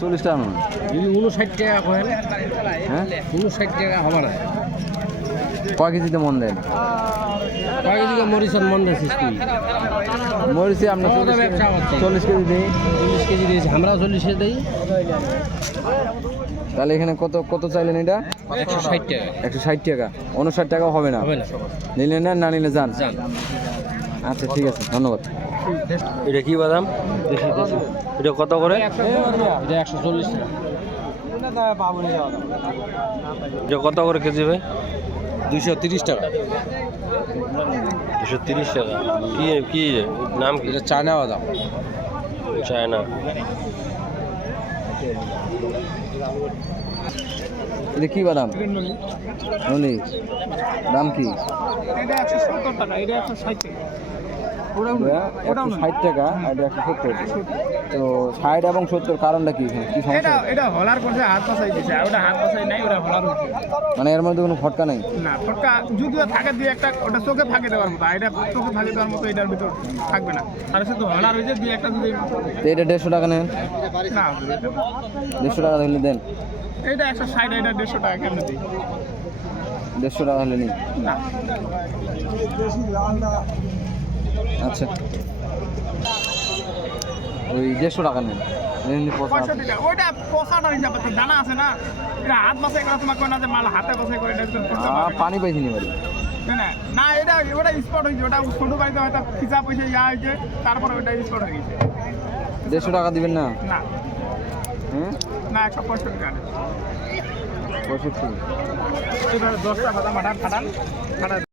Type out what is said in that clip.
চল্লিশ টাকা নুন। যদি উনষাট টাকা করেন হ্যাঁ? উনষাট টাকা হবার কয় কেজিতে মন দেন? কয়েক দিকে মরিচন মন দিয়েছিস তুই মরিচি আপনার চল্লিশ কেজি দিই। চল্লিশ কেজি দিয়েছি আমরাও চল্লিশে দিই। তাহলে এখানে কত কত চাইলেন এটা? একশো ষাট টাকা। একশো ষাট টাকা। উনষাট টাকাও হবে না। হবে না। নিলে না নিলে যান। আচ্ছা ঠিক আছে ধন্যবাদ। এটা কি বাদাম? এটা কত করে? এটা একশো চল্লিশ টাকা। এটা কত করে কেজি ভাই? দুইশো তিরিশ টাকা। দুশো তিরিশ টাকা। কি কি নাম কি? এটা চায়না বাদাম। চায়না। এটা কি বাদাম নলি দাম কি? এটা একশো সত্তর টাকা এটা একশো ষাট টাকা। একশো ষাট টাকা আর এটা একশো সত্তর। তো ষাট এবং সত্তর কারণটা কি? কি এটা সমস্যা? এটা হলার করছে হাত পাশাই দিছে। আর ওটা হাত পাশাই নাই ওটা হলার মানে এর মধ্যে কোনো ফটকা নেই? না ফটকা যদিও থাকে দুই একটা ওটা চোখে ফাঁকে দেওয়ার মতো। এটা চোখে ফাঁকে দেওয়ার মতো এটার ভিতর থাকবে না। আর শুধু হলার হয়েছে দুই একটা যদি এটা দেড়শো টাকা নেন। না দেড়শো টাকা হলে দেন। এটা একশো ষাট এটা দেড়শো টাকা কেমন দিই? দেড়শো টাকা হলে নিন। না। আচ্ছা। ওই দেড়শো টাকা নেন। পানি পাইছি নি না, এটা ওটা স্পট হয়েছে। ওটা ছোটো বাড়িতে হয়তো খিচা পয়সা ইয়া হয়েছে তারপরে ওটা স্পট হয়ে গেছে। দেড়শো টাকা দিবেন না? না। না একশো পঁয়ষট্টি টাকা পঁয়ষট্টি। দশটা ফাটান ফাটান